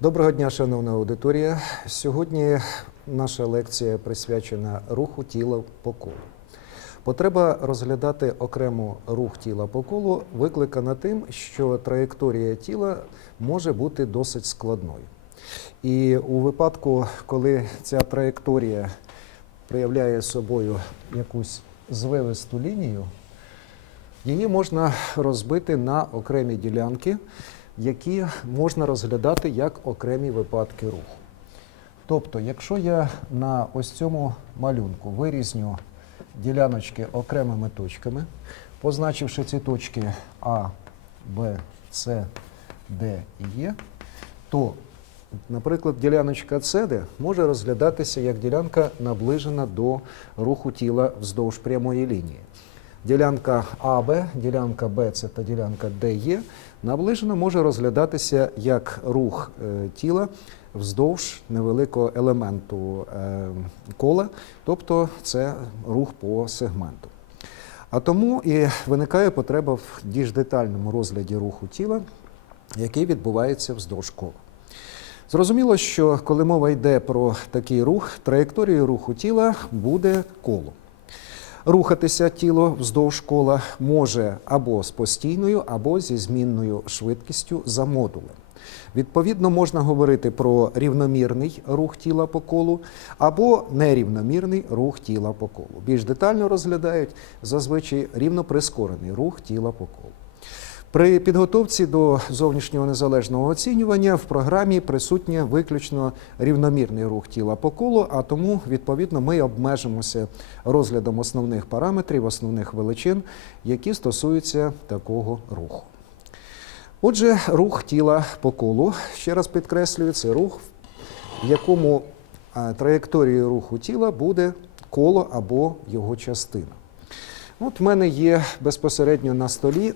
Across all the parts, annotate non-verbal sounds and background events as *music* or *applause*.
Доброго дня, шановна аудиторія. Сьогодні наша лекція присвячена руху тіла по колу. Потреба розглядати окремо рух тіла по колу викликана тим, що траєкторія тіла може бути досить складною. І у випадку, коли ця траєкторія проявляє собою якусь звивисту лінію, її можна розбити на окремі ділянки, які можна розглядати як окремі випадки руху. Тобто, якщо я на ось цьому малюнку вирізню діляночки окремими точками, позначивши ці точки А, Б, С, Д і Е, то, наприклад, діляночка СД може розглядатися як ділянка наближена до руху тіла вздовж прямої лінії. Ділянка АБ, ділянка БЦ та ділянка ДЕ наближено може розглядатися як рух е, тіла вздовж невеликого елементу е, кола, тобто це рух по сегменту. А тому і виникає потреба в більш детальному розгляді руху тіла, який відбувається вздовж кола. Зрозуміло, що коли мова йде про такий рух, траєкторією руху тіла буде коло. Рухатися тіло вздовж кола може або з постійною, або зі змінною швидкістю за модулем. Відповідно, можна говорити про рівномірний рух тіла по колу або нерівномірний рух тіла по колу. Більш детально розглядають зазвичай рівноприскорений рух тіла по колу. При підготовці до зовнішнього незалежного оцінювання в програмі присутнє виключно рівномірний рух тіла по колу, а тому, відповідно, ми обмежимося розглядом основних параметрів, основних величин, які стосуються такого руху. Отже, рух тіла по колу, ще раз підкреслюю, це рух, в якому траєкторією руху тіла буде коло або його частина. От в мене є безпосередньо на столі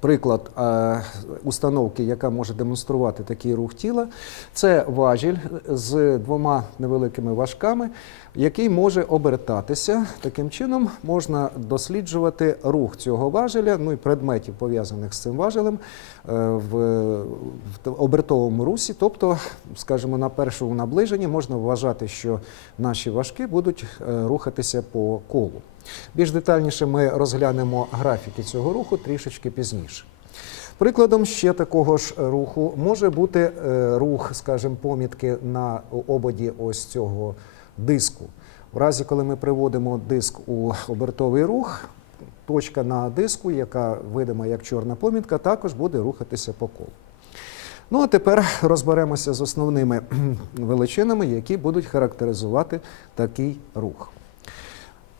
приклад е, установки, яка може демонструвати такий рух тіла. Це важіль з двома невеликими важками, який може обертатися. Таким чином можна досліджувати рух цього важеля, ну і предметів, пов'язаних з цим важелем е, в, обертовому русі. Тобто, скажімо, на першому наближенні можна вважати, що наші важки будуть е, рухатися по колу. Більш детальніше ми розглянемо графіки цього руху трішечки пізніше. Прикладом ще такого ж руху може бути е, рух, скажімо, помітки на ободі ось цього диску. В разі, коли ми приводимо диск у обертовий рух, точка на диску, яка видима як чорна помітка, також буде рухатися по колу. Ну а тепер розберемося з основними *clears throat* величинами, які будуть характеризувати такий рух.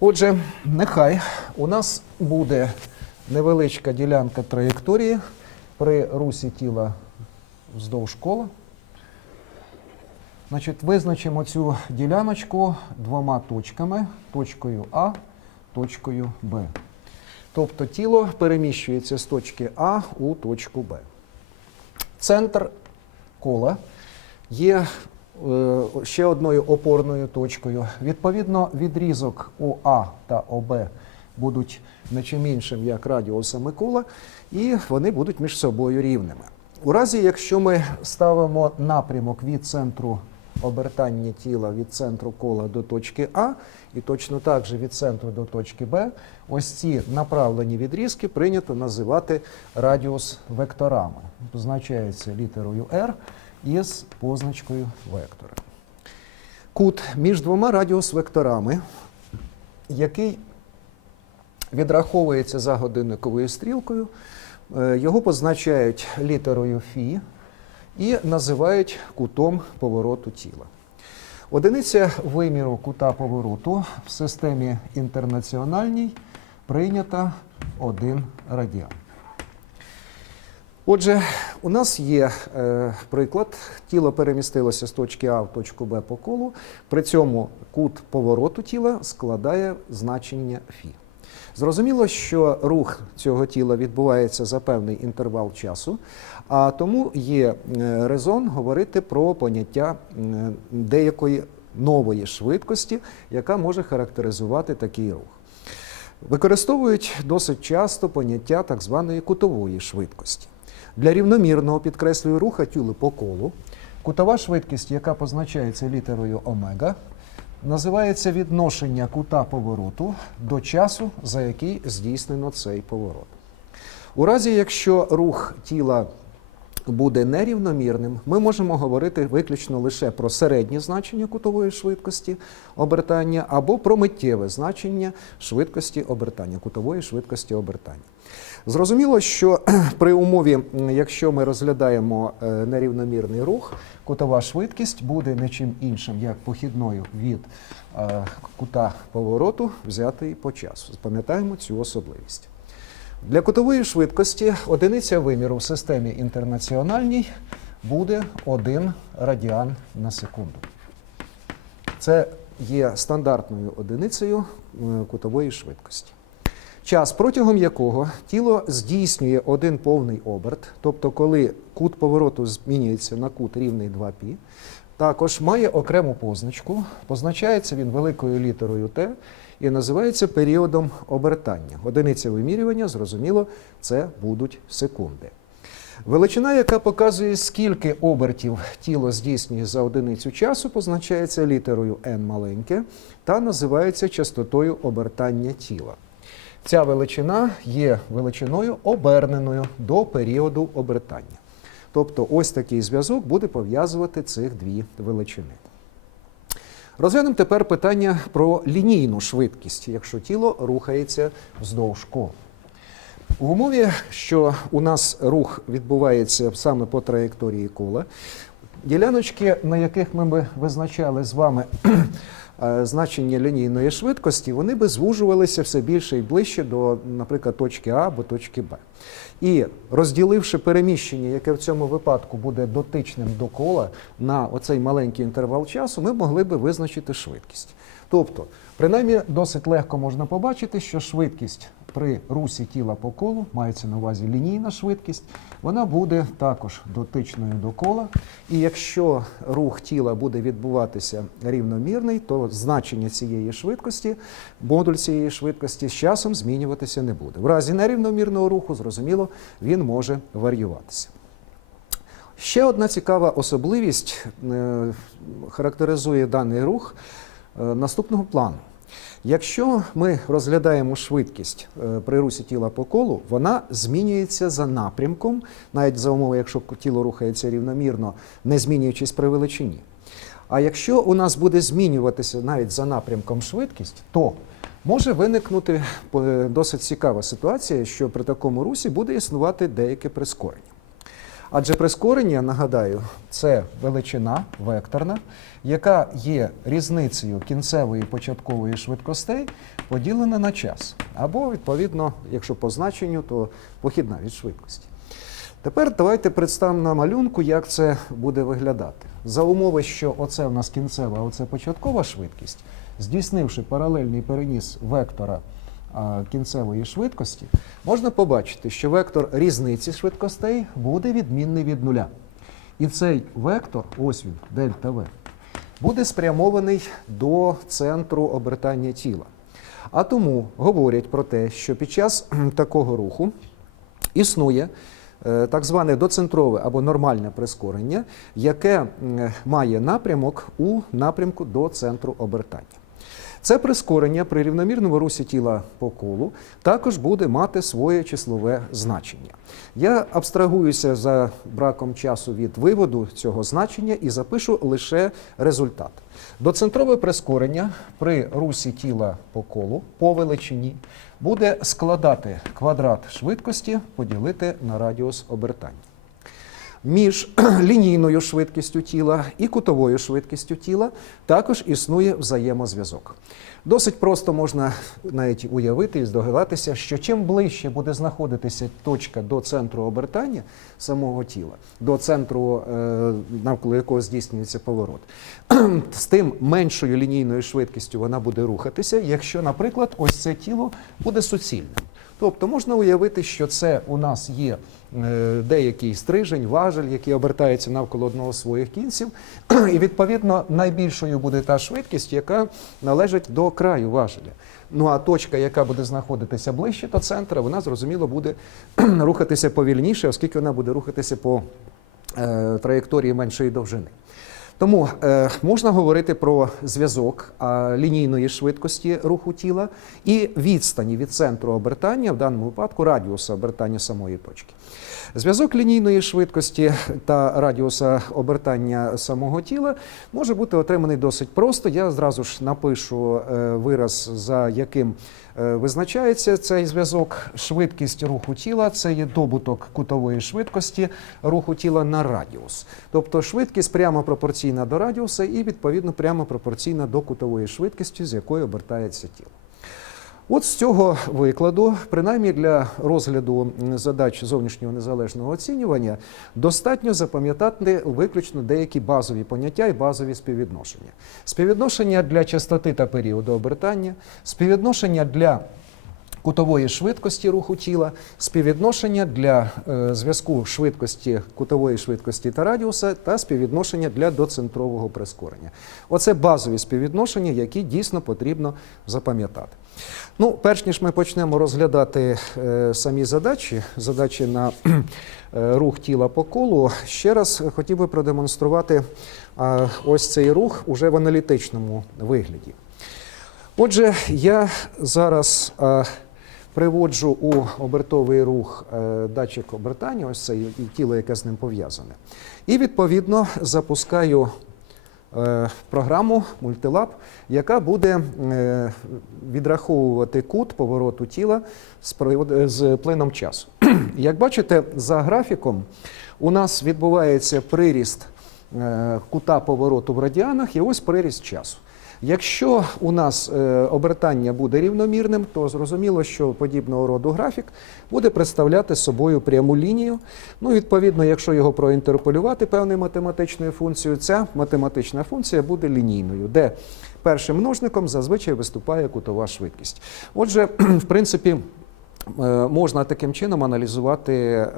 Отже, нехай у нас буде невеличка ділянка траєкторії при русі тіла вздовж кола. Значить, визначимо цю діляночку двома точками: точкою А, точкою Б. Тобто тіло переміщується з точки А у точку Б. Центр кола є ще одною опорною точкою. Відповідно, відрізок ОА та ОБ будуть не чим іншим, як радіусами кола, і вони будуть між собою рівними. У разі, якщо ми ставимо напрямок від центру обертання тіла від центру кола до точки А, і точно так же від центру до точки Б, ось ці направлені відрізки прийнято називати радіус векторами. Позначається літерою R із позначкою вектора. Кут між двома радіус-векторами, який відраховується за годинниковою стрілкою, е, його позначають літерою Фі і називають кутом повороту тіла. Одиниця виміру кута повороту в системі інтернаціональній прийнята 1 радіан. Отже, у нас є е, приклад. Тіло перемістилося з точки А в точку Б по колу. При цьому кут повороту тіла складає значення Фі. Зрозуміло, що рух цього тіла відбувається за певний інтервал часу, а тому є е, резон говорити про поняття деякої нової швидкості, яка може характеризувати такий рух. Використовують досить часто поняття так званої кутової швидкості. Для рівномірного підкреслюю руха тіла по колу. Кутова швидкість, яка позначається літерою омега, називається відношення кута повороту до часу, за який здійснено цей поворот. У разі, якщо рух тіла буде нерівномірним, ми можемо говорити виключно лише про середнє значення кутової швидкості обертання або про миттєве значення швидкості обертання, кутової швидкості обертання. Зрозуміло, що *clears throat* при умові, якщо ми розглядаємо е, нерівномірний рух, кутова швидкість буде не чим іншим, як похідною від е, кута повороту, взятий по часу. Пам'ятаємо цю особливість. Для кутової швидкості одиниця виміру в системі інтернаціональній буде 1 радіан на секунду. Це є стандартною одиницею е, кутової швидкості. Час, протягом якого тіло здійснює один повний оберт, тобто коли кут повороту змінюється на кут рівний 2π, також має окрему позначку. Позначається він великою літерою Т і називається періодом обертання. Одиниця вимірювання, зрозуміло, це будуть секунди. Величина, яка показує, скільки обертів тіло здійснює за одиницю часу, позначається літерою n маленьке та називається частотою обертання тіла. Ця величина є величиною оберненою до періоду обертання. Тобто ось такий зв'язок буде пов'язувати цих дві величини. Розглянемо тепер питання про лінійну швидкість, якщо тіло рухається вздовж кола. У умові, що у нас рух відбувається саме по траєкторії кола, діляночки, на яких ми визначали з вами значення лінійної швидкості, вони би звужувалися все більше і ближче до, наприклад, точки А або точки Б. І розділивши переміщення, яке в цьому випадку буде дотичним до кола на оцей маленький інтервал часу, ми могли би визначити швидкість. Тобто, принаймні, досить легко можна побачити, що швидкість при русі тіла по колу, мається на увазі лінійна швидкість, вона буде також дотичною до кола. І якщо рух тіла буде відбуватися рівномірний, то значення цієї швидкості, модуль цієї швидкості з часом змінюватися не буде. В разі нерівномірного руху, зрозуміло, він може варіюватися. Ще одна цікава особливість е, характеризує даний рух е, наступного плану. Якщо ми розглядаємо швидкість е, при русі тіла по колу, вона змінюється за напрямком, навіть за умови, якщо тіло рухається рівномірно, не змінюючись при величині. А якщо у нас буде змінюватися навіть за напрямком швидкість, то може виникнути е, досить цікава ситуація, що при такому русі буде існувати деяке прискорення. Адже прискорення, нагадаю, це величина векторна, яка є різницею кінцевої і початкової швидкостей, поділена на час. Або, відповідно, якщо по значенню, то похідна від швидкості. Тепер давайте представимо на малюнку, як це буде виглядати. За умови, що оце в нас кінцева, а оце початкова швидкість, здійснивши паралельний переніс вектора кінцевої швидкості, можна побачити, що вектор різниці швидкостей буде відмінний від нуля. І цей вектор, ось він, дельта В, буде спрямований до центру обертання тіла. А тому говорять про те, що під час такого руху існує е, так зване доцентрове або нормальне прискорення, яке має напрямок у напрямку до центру обертання. Це прискорення при рівномірному русі тіла по колу також буде мати своє числове значення. Я абстрагуюся за браком часу від виводу цього значення і запишу лише результат. Доцентрове прискорення при русі тіла по колу по величині буде складати квадрат швидкості поділити на радіус обертання. Між *clears throat* лінійною швидкістю тіла і кутовою швидкістю тіла також існує взаємозв'язок. Досить просто можна навіть уявити і здогадатися, що чим ближче буде знаходитися точка до центру обертання самого тіла, до центру, е, навколо якого здійснюється поворот, *clears throat* з тим меншою лінійною швидкістю вона буде рухатися, якщо, наприклад, ось це тіло буде суцільним. Тобто можна уявити, що це у нас є деякий стрижень, важель, який обертається навколо одного з своїх кінців, *clears throat* і відповідно найбільшою буде та швидкість, яка належить до краю важеля. Ну а точка, яка буде знаходитися ближче до центра, вона зрозуміло буде *clears throat* рухатися повільніше, оскільки вона буде рухатися по е, траєкторії меншої довжини. Тому е, можна говорити про зв'язок е, лінійної швидкості руху тіла і відстані від центру обертання, в даному випадку радіуса обертання самої точки. Зв'язок лінійної швидкості та радіуса обертання самого тіла може бути отриманий досить просто. Я зразу ж напишу е, вираз, за яким визначається цей зв'язок. Швидкість руху тіла це є добуток кутової швидкості руху тіла на радіус. Тобто швидкість прямо пропорційна до радіуса і відповідно прямо пропорційна до кутової швидкості, з якою обертається тіло. От з цього викладу, принаймні для розгляду задач зовнішнього незалежного оцінювання, достатньо запам'ятати виключно деякі базові поняття і базові співвідношення. Співвідношення для частоти та періоду обертання, співвідношення для кутової швидкості руху тіла, співвідношення для е, зв'язку швидкості кутової швидкості та радіуса, та співвідношення для доцентрового прискорення. Оце базові співвідношення, які дійсно потрібно запам'ятати. Ну, перш ніж ми почнемо розглядати е, самі задачі, задачі на е, рух тіла по колу, ще раз хотів би продемонструвати ось цей рух уже в аналітичному вигляді. Отже, я зараз приводжу у обертовий рух е, датчик обертання, ось це і тіло, яке з ним пов'язане. І відповідно запускаю е, програму Multilab, яка буде е, відраховувати кут повороту тіла з, плином часу. *clears throat* Як бачите, за графіком у нас відбувається приріст кута повороту в радіанах і ось приріст часу. Якщо у нас е, обертання буде рівномірним, то зрозуміло, що подібного роду графік буде представляти собою пряму лінію. Ну, відповідно, якщо його проінтерполювати певною математичною функцією, ця математична функція буде лінійною, де першим множником зазвичай виступає кутова швидкість. Отже, *clears throat* в принципі. Е, Можна таким чином аналізувати е,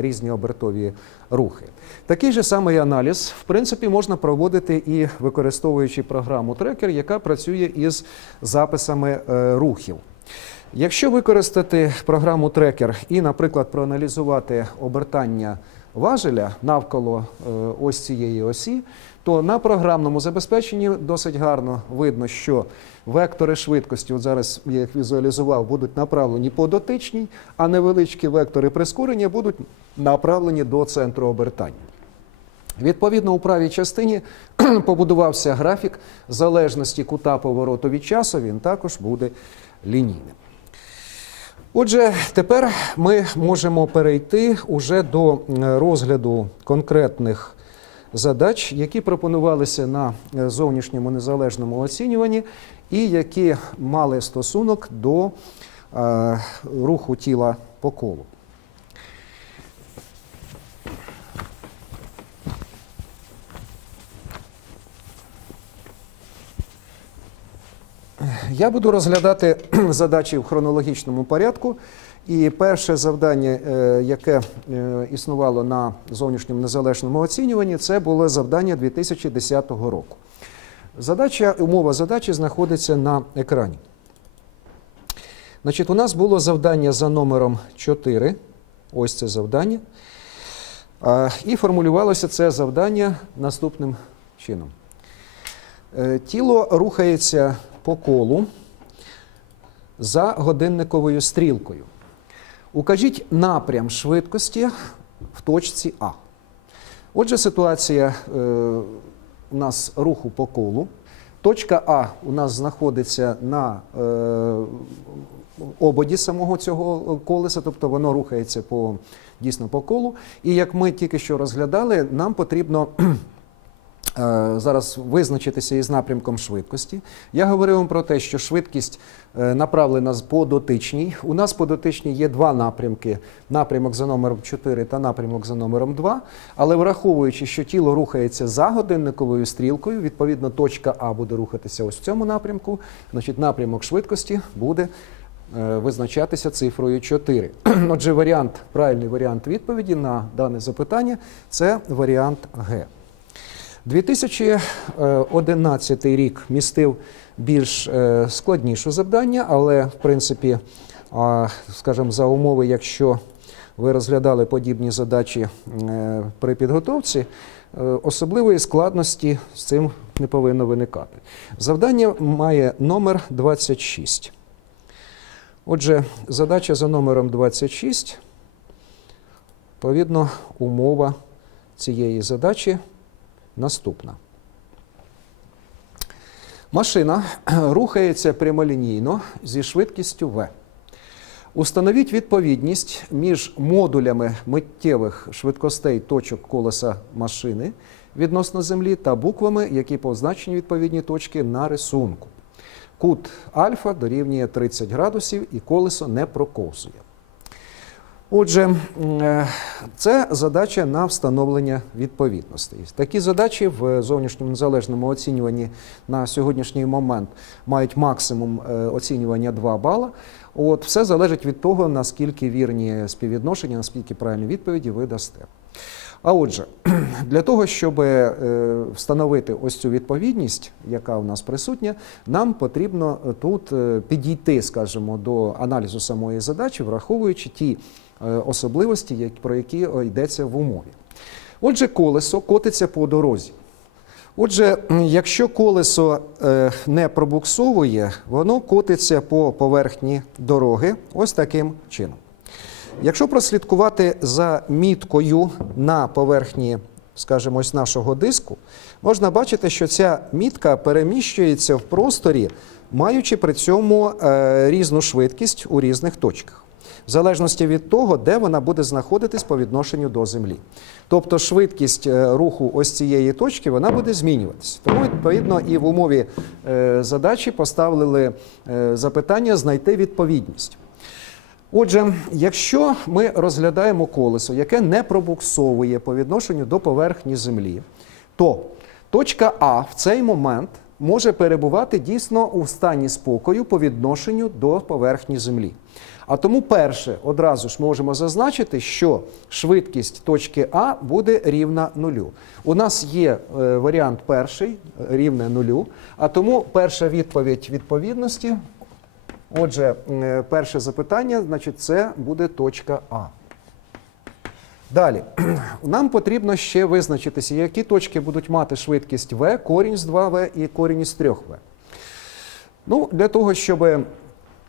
різні обертові рухи. Такий же самий аналіз, в принципі, можна проводити і використовуючи програму трекер, яка працює із записами е, рухів. Якщо використати програму трекер і, наприклад, проаналізувати обертання важеля навколо ось цієї осі, то на програмному забезпеченні досить гарно видно, що вектори швидкості, от зараз я їх візуалізував, будуть направлені по дотичній, а невеличкі вектори прискорення будуть направлені до центру обертання. Відповідно, у правій частині *clears throat* побудувався графік залежності кута повороту від часу, він також буде лінійним. Отже, тепер ми можемо перейти уже до е, розгляду конкретних задач, які пропонувалися на е, зовнішньому незалежному оцінюванні і які мали стосунок до е, руху тіла по колу. Я буду розглядати *clears throat* задачі в хронологічному порядку. І перше завдання, е, яке е, існувало на зовнішньому незалежному оцінюванні, це було завдання 2010 року. Задача, умова задачі знаходиться на екрані. Значить, у нас було завдання за номером 4. Ось це завдання. І формулювалося це завдання наступним чином. Е, Тіло рухається по колу за годинниковою стрілкою. Укажіть напрям швидкості в точці А. Отже, ситуація е, у нас руху по колу. Точка А у нас знаходиться на е, ободі самого цього колеса, тобто воно рухається по, дійсно по колу. І як ми тільки що розглядали, нам потрібно Е, зараз визначитися із напрямком швидкості. Я говорив вам про те, що швидкість е, направлена по дотичній. У нас по дотичній є два напрямки: напрямок за номером 4 та напрямок за номером 2. Але враховуючи, що тіло рухається за годинниковою стрілкою, відповідно, точка А буде рухатися ось в цьому напрямку, значить напрямок швидкості буде е, визначатися цифрою 4. *clears throat* Отже, варіант, правильний варіант відповіді на дане запитання це варіант Г. 2011 рік містив більш е, складніше завдання, але в принципі, скажімо, за умови, якщо ви розглядали подібні задачі е, при підготовці, е, особливої складності з цим не повинно виникати. Завдання має номер 26. Отже, задача за номером 26. Відповідно, умова цієї задачі наступна. Машина *clears throat* рухається прямолінійно зі швидкістю v. Установіть відповідність між модулями миттєвих швидкостей точок колеса машини відносно землі та буквами, які позначені відповідні точки на рисунку. Кут альфа дорівнює 30 градусів і колесо не проковзує. Отже, е, це задача на встановлення відповідностей. Такі задачі в зовнішньому незалежному оцінюванні на сьогоднішній момент мають максимум е, оцінювання 2 бала. От все залежить від того, наскільки вірні співвідношення, наскільки правильні відповіді ви дасте. А отже, *clears throat* для того, щоб е, встановити ось цю відповідність, яка у нас присутня, нам потрібно тут підійти, скажімо, до аналізу самої задачі, враховуючи ті особливості, про які е, йдеться в умові. Отже, колесо котиться по дорозі. Отже, якщо колесо е, не пробуксовує, воно котиться по поверхні дороги ось таким чином. Якщо прослідкувати за міткою на поверхні, скажімо, ось нашого диску, можна бачити, що ця мітка переміщується в просторі, маючи при цьому е, різну швидкість у різних точках. В залежності від того, де вона буде знаходитись по відношенню до землі. Тобто швидкість е, руху ось цієї точки вона буде змінюватися. Тому, відповідно, і в умові е, задачі поставили е, запитання знайти відповідність. Отже, якщо ми розглядаємо колесо, яке не пробуксовує по відношенню до поверхні землі, то точка А в цей момент може перебувати дійсно у стані спокою по відношенню до поверхні землі. А тому, перше, одразу ж можемо зазначити, що швидкість точки А буде рівна нулю. У нас є е, варіант перший рівне нулю, а тому перша відповідь відповідності Отже, е, перше запитання, значить, це буде точка А. Далі, *clears throat* нам потрібно ще визначитися, які точки будуть мати швидкість В, корінь з 2В і корінь із 3В. Ну, для того, щоб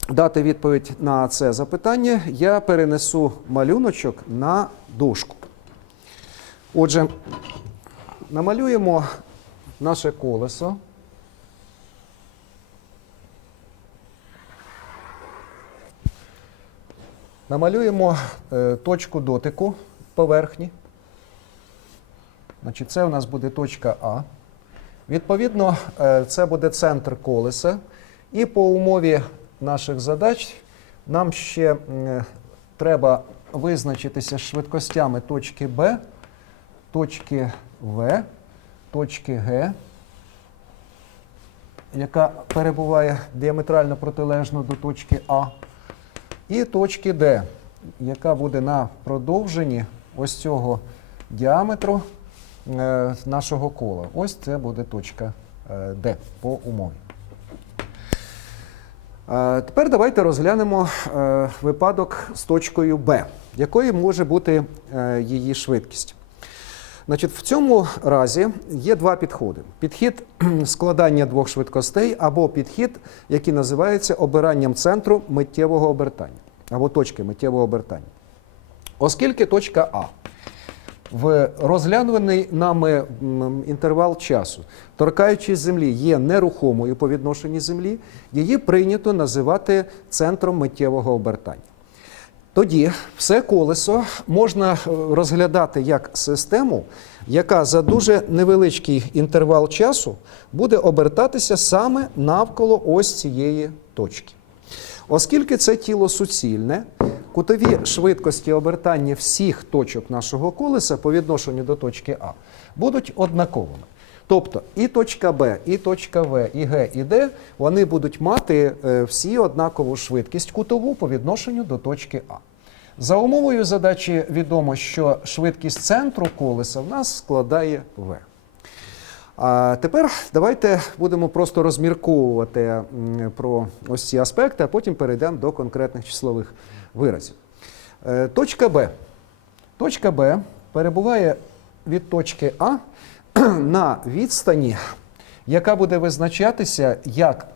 дати відповідь на це запитання, я перенесу малюночок на дошку. Отже, намалюємо наше колесо. Намалюємо е, точку дотику поверхні. Значить, це у нас буде точка А. Відповідно, е, це буде центр колеса. І по умові наших задач нам ще треба визначитися швидкостями точки Б, точки В, точки Г, яка перебуває діаметрально протилежно до точки А. І точки Д, яка буде на продовженні ось цього діаметру е, нашого кола. Ось це буде точка е, Д по умові. Е, Тепер давайте розглянемо е, випадок з точкою Б, якою може бути е, її швидкість. Значить, в цьому разі є два підходи: підхід складання двох швидкостей або підхід, який називається обиранням центру миттєвого обертання або точки миттєвого обертання. Оскільки точка А в розглянуваний нами інтервал часу, торкаючись землі, є нерухомою по відношенню землі, її прийнято називати центром миттєвого обертання. Тоді все колесо можна е, розглядати як систему, яка за дуже невеличкий інтервал часу буде обертатися саме навколо ось цієї точки. Оскільки це тіло суцільне, кутові швидкості обертання всіх точок нашого колеса по відношенню до точки А будуть однаковими. Тобто і точка Б, і точка В, і Г, і Д вони будуть мати е, всі однакову швидкість кутову по відношенню до точки А. За умовою задачі відомо, що швидкість центру колеса в нас складає В. А тепер давайте будемо просто розмірковувати про ось ці аспекти, а потім перейдемо до конкретних числових виразів. Е, Точка Б. Точка Б перебуває від точки А *clears throat* на відстані, яка буде визначатися як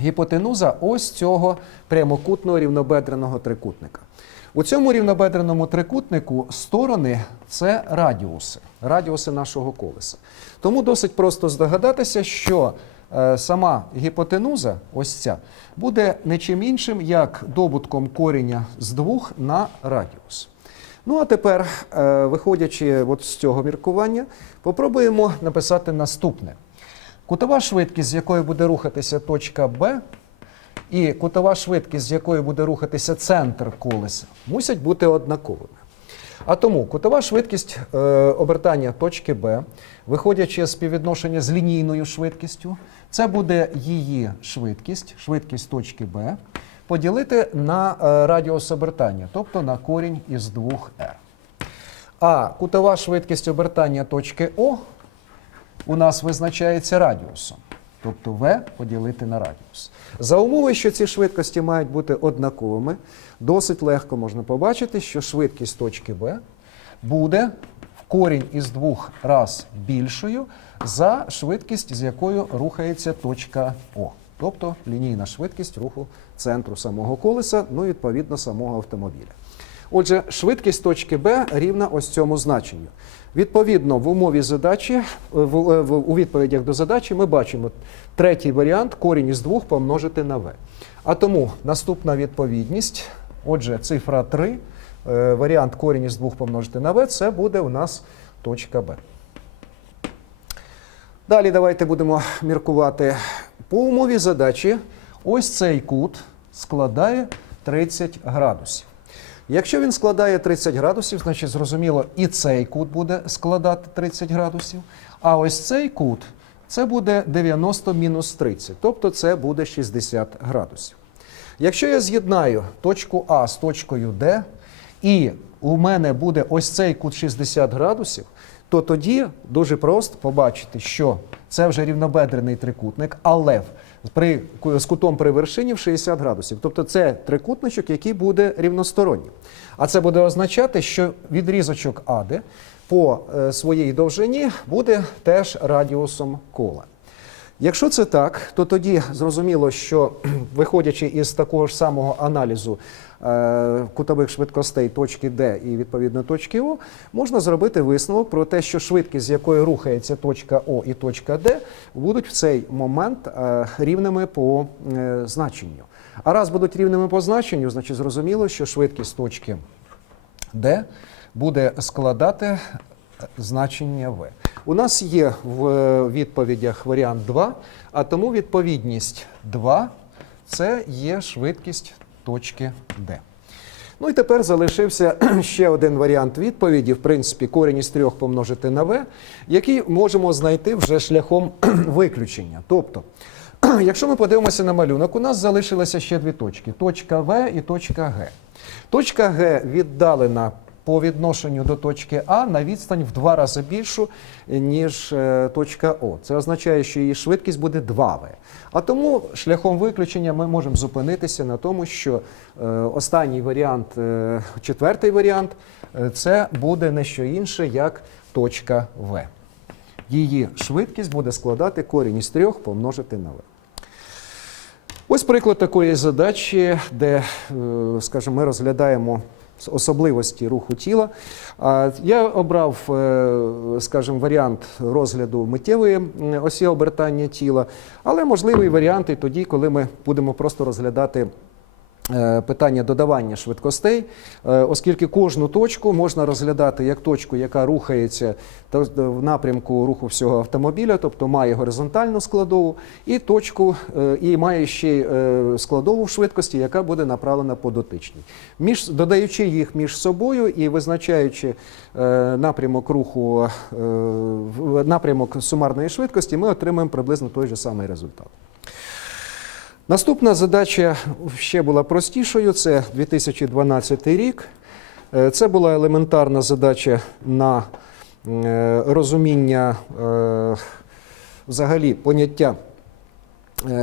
гіпотенуза ось цього прямокутного рівнобедреного трикутника. У цьому рівнобедреному трикутнику сторони це радіуси, радіуси нашого колеса. Тому досить просто здогадатися, що сама гіпотенуза, ось ця, буде не чим іншим, як добутком коріння з двох на радіус. Ну а тепер, е, виходячи от з цього міркування, попробуємо написати наступне. Кутова швидкість, з якою буде рухатися точка Б, і кутова швидкість, з якою буде рухатися центр колеса, мусять бути однаковими. А тому кутова швидкість е, обертання точки Б, виходячи з співвідношення з лінійною швидкістю, це буде її швидкість, швидкість точки Б, поділити на е, радіус обертання, тобто на корінь із 2r. А кутова швидкість обертання точки О у нас визначається радіусом. Тобто v поділити на радіус. За умови, що ці швидкості мають бути однаковими, досить легко можна побачити, що швидкість точки B буде в корінь із двох раз більшою за швидкість, з якою рухається точка О. Тобто лінійна швидкість руху центру самого колеса, ну і відповідно самого автомобіля. Отже, швидкість точки Б рівна ось цьому значенню. Відповідно, в умові задачі, е, в, е, в- у відповідях до задачі ми бачимо третій варіант корінь із 2 помножити на v. А тому наступна відповідність, отже, цифра 3, е, варіант корінь із 2 помножити на v, це буде у нас точка Б. Далі давайте будемо міркувати. По умові задачі, ось цей кут складає 30 градусів. Якщо він складає 30 градусів, значить зрозуміло, і цей кут буде складати 30 градусів. А ось цей кут це буде 90 мінус 30, тобто це буде 60 градусів. Якщо я з'єднаю точку А з точкою Д, і у мене буде ось цей кут 60 градусів, то тоді дуже просто побачити, що це вже рівнобедрений трикутник, але при, з кутом при вершині в 60 градусів. Тобто це трикутничок, який буде рівностороннім. А це буде означати, що відрізочок АД по е, своїй довжині буде теж радіусом кола. Якщо це так, то тоді зрозуміло, що виходячи із такого ж самого аналізу кутових швидкостей точки Д і відповідно точки О, можна зробити висновок про те, що швидкість, з якою рухається точка О і точка Д, будуть в цей момент е, рівними по е, значенню. А раз будуть рівними по значенню, значить зрозуміло, що швидкість точки Д буде складати е, значення В. У нас є в е, відповідях варіант 2, а тому відповідність 2 це є швидкість точки Д. Ну і тепер залишився *clears throat* ще один варіант відповіді, в принципі, корінь із трьох помножити на В, який можемо знайти вже шляхом *clears throat* виключення. Тобто, *clears throat* якщо ми подивимося на малюнок, у нас залишилося ще дві точки: точка В і точка Г. Точка Г віддалена по відношенню до точки А на відстань в два рази більшу, ніж е, точка О. Це означає, що її швидкість буде 2В. А тому шляхом виключення ми можемо зупинитися на тому, що е, останній варіант, е, четвертий варіант, е, це буде не що інше, як точка В. Її швидкість буде складати корінь із 3 помножити на В. Ось приклад такої задачі, де, е, скажімо, ми розглядаємо особливості руху тіла. Я обрав, е, скажімо, варіант розгляду миттєвої осі обертання тіла, але можливий варіант і тоді, коли ми будемо просто розглядати питання додавання швидкостей, е, оскільки кожну точку можна розглядати як точку, яка рухається в напрямку руху всього автомобіля, тобто має горизонтальну складову, і точку, е, і має ще е, складову швидкості, яка буде направлена по дотичній. Між додаючи їх між собою і визначаючи е, напрямок руху, е, напрямок сумарної швидкості, ми отримаємо приблизно той же самий результат. Наступна задача ще була простішою. Це 2012 рік. Е, Це була елементарна задача на е, розуміння е, взагалі поняття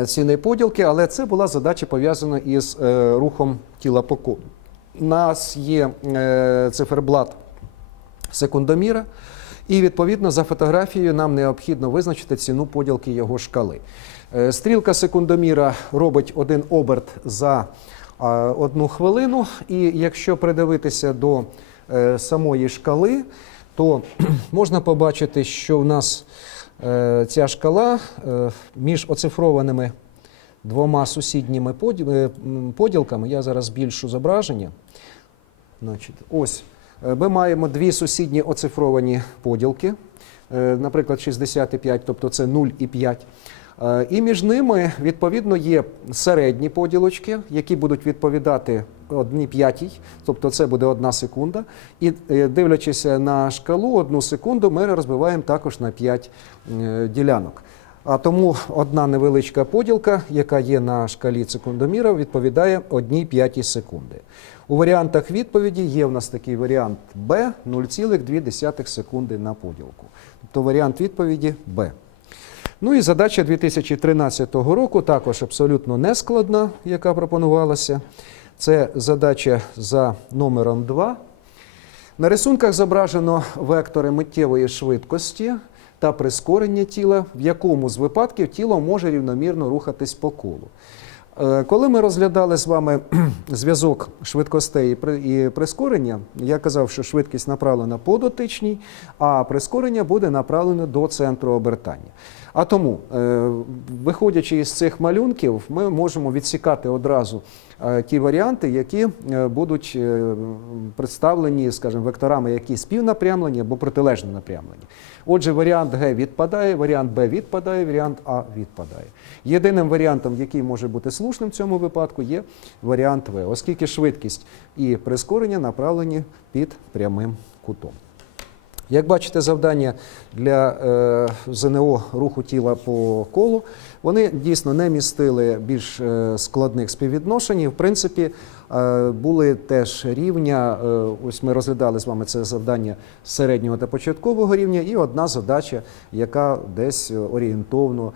ціни поділки, але це була задача пов'язана із рухом тіла по. У нас є циферблат секундоміра, і відповідно за фотографією нам необхідно визначити ціну поділки його шкали. Е, Стрілка секундоміра робить один оберт за одну хвилину, і якщо придивитися до е, самої шкали, то *clears throat* можна побачити, що в нас е, ця шкала е, між оцифрованими двома сусідніми е, поділками, я зараз збільшу зображення. Значить, ось е, ми маємо дві сусідні оцифровані поділки, е, наприклад, 65, тобто це 0 і 5. Е, І між ними, відповідно, є середні поділочки, які будуть відповідати одній п'ятій, тобто це буде одна секунда. І е, дивлячись на шкалу, одну секунду ми розбиваємо також на 5 ділянок. А тому одна невеличка поділка, яка є на шкалі секундоміра, відповідає 1 п'ятій секунди. У варіантах відповіді є в нас такий варіант Б 0,2 секунди на поділку. Тобто варіант відповіді Б. Ну і задача 2013 року також абсолютно нескладна, яка пропонувалася. Це задача за номером 2. На рисунках зображено вектори миттєвої швидкості та прискорення тіла, в якому з випадків тіло може рівномірно рухатись по колу. Е, Коли ми розглядали з вами *clears throat* зв'язок швидкостей і прискорення, я казав, що швидкість направлена по дотичній, а прискорення буде направлено до центру обертання. А тому, е, виходячи із цих малюнків, ми можемо відсікати одразу е, ті варіанти, які е, будуть представлені, скажімо, векторами, які співнапрямлені або протилежно напрямлені. Отже, варіант Г відпадає, варіант Б відпадає, варіант А відпадає. Єдиним варіантом, який може бути слушним в цьому випадку, є варіант В, оскільки швидкість і прискорення направлені під прямим кутом. Як бачите, завдання для е, ЗНО руху тіла по колу, вони дійсно не містили більш е, складних співвідношень. В принципі, е, були теж рівня. Ось ми розглядали з вами це завдання середнього та початкового рівня, і одна задача, яка десь орієнтовно,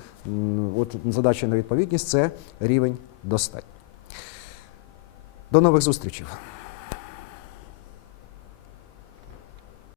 от задача на відповідність це рівень достатньо. До нових зустрічей.